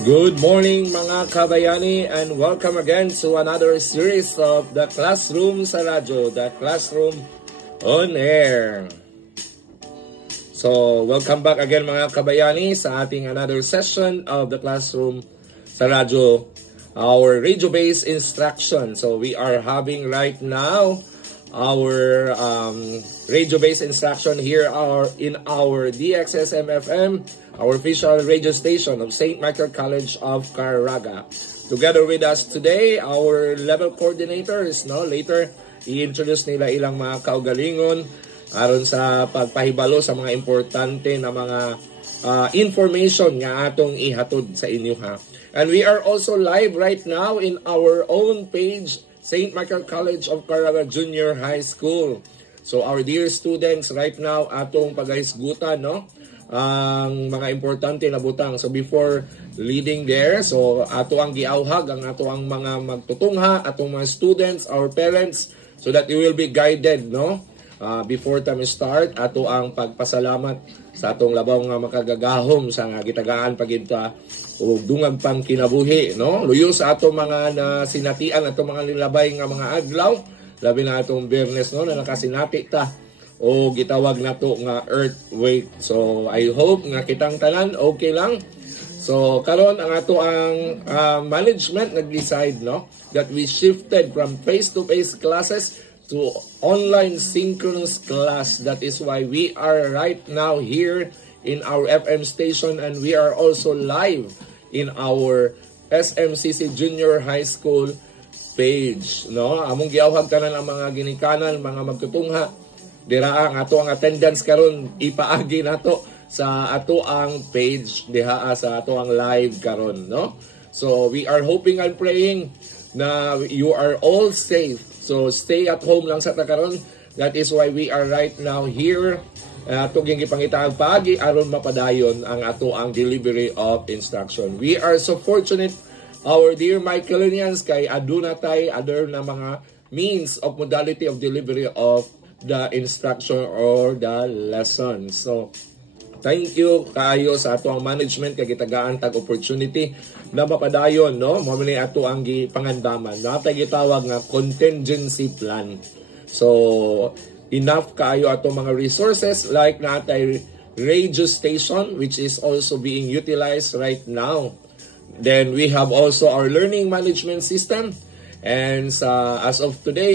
Good morning mga kabayani and welcome again to another series of The Classroom sa Radyo, The Classroom on Air. So, welcome back again mga kabayani sa ating another session of The Classroom sa Radyo, our radio-based instruction. So, we are having right now our radio-based instruction here in our DXSM-FM, our official radio station of St. Michael College of Caraga. Together with us today, our level coordinators, later, i-introduce nila ilang mga kaugalingon aron sa pagpahibalo sa mga importante na mga information nga atong ihatod sa inyo ha. And we are also live right now in our own page, St. Michael College of Caraga Junior High School. So our dear students right now, atong paghisgutan, ang mga importante na butang. So before leading there, so ato ang giawhag ang ato ang mga magtutungha, atong mga students, our parents, so that you will be guided, before time start, ato ang pagpasalamat sa atong labaw nga makagagahom sa gitagaan paginta o dungag pang kinabuhi, luyo sa ato mga sinatian, ato mga nilabay nga mga adlaw, labi na atong Biyernes, na nakasinati ta o gitawag na to nga earthquake. So I hope nga kitang tanan okay lang. So karon ang ato ang management nag-decide that we shifted from face-to-face classes to online synchronous class. That is why we are right now here in our FM station, and we are also live in our SMCC Junior High School page. Among giawhag tanan ang mga ginikanan, mga magtutungha dira ang ato ang attendance karon ipaagi nato sa ato ang page diha sa ato ang live karon, So we are hoping and praying na you are all safe. So stay at home lang sa karon. That is why we are right now here tuging ipangitaag paagi aron mapadayon ang ato ang delivery of instruction. We are so fortunate, our dear Michaelians, kay aduna tay other na mga means of modality of delivery of the instruction or the lesson. So, thank you kaayo sa ato ang management kay gitagaan tag opportunity na mapadayon, Mo ni ato ang gipangandaman. Natay gitawag nga contingency plan. So, enough kaayo ato mga resources like natay radio station which is also being utilized right now. Then we have also our learning management system, and as of today